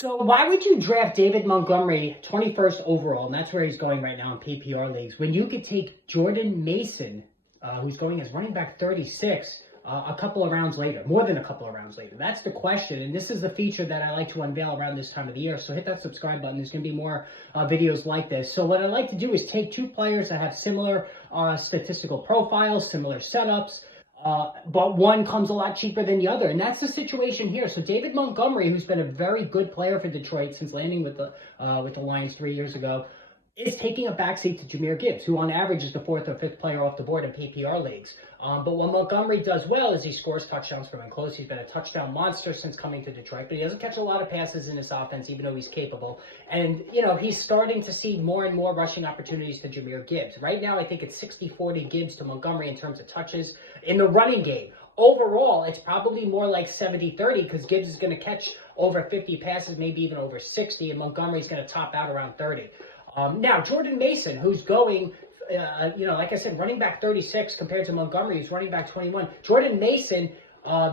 So why would you draft David Montgomery 21st overall, and that's where he's going right now in PPR leagues, when you could take Jordan Mason, who's going as running back 36, a couple of rounds later, more than a couple of rounds later? That's the question, and this is the feature that I like to unveil around this time of the year. So hit that subscribe button. There's going to be more videos like this. So what I like to do is take two players that have similar statistical profiles, similar setups, but one comes a lot cheaper than the other, and that's the situation here. So David Montgomery, who's been a very good player for Detroit since landing with the Lions 3 years ago, is taking a backseat to Jahmyr Gibbs, who on average is the fourth or fifth player off the board in PPR leagues. But what Montgomery does well is he scores touchdowns from in close. He's been a touchdown monster since coming to Detroit, but he doesn't catch a lot of passes in this offense, even though he's capable. And, he's starting to see more and more rushing opportunities to Jahmyr Gibbs. Right now, I think it's 60-40 Gibbs to Montgomery in terms of touches in the running game. Overall, it's probably more like 70-30 because Gibbs is going to catch over 50 passes, maybe even over 60, and Montgomery's going to top out around 30. Now, Jordan Mason, who's going, like I said, running back 36 compared to Montgomery, who's running back 21. Jordan Mason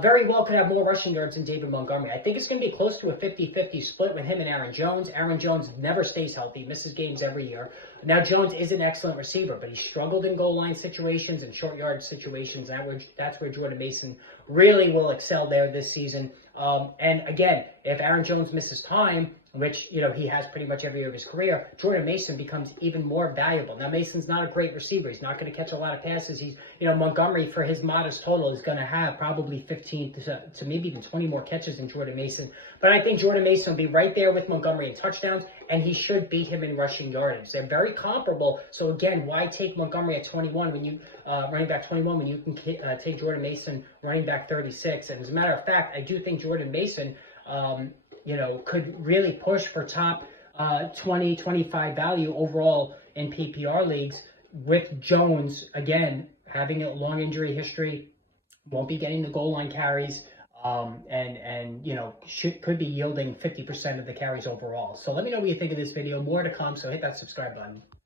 very well could have more rushing yards than David Montgomery. I think it's going to be close to a 50-50 split with him and Aaron Jones. Aaron Jones never stays healthy, misses games every year. Now, Jones is an excellent receiver, but he struggled in goal line situations and short yard situations. That's where Jordan Mason really will excel there this season. And again, if Aaron Jones misses time, which, he has pretty much every year of his career, Jordan Mason becomes even more valuable. Now, Mason's not a great receiver. He's not going to catch a lot of passes. Montgomery, for his modest total, is going to have probably 15 to maybe even 20 more catches than Jordan Mason. But I think Jordan Mason will be right there with Montgomery in touchdowns, and he should beat him in rushing yardage. They're very comparable. So again, why take Montgomery at 21 when you running back 21 when you can take Jordan Mason running back 36? And as a matter of fact, I do think Jordan Mason could really push for top 20, 25 value overall in PPR leagues, with Jones, again, having a long injury history, won't be getting the goal line carries, could be yielding 50% of the carries overall. So let me know what you think of this video. More to come, so hit that subscribe button.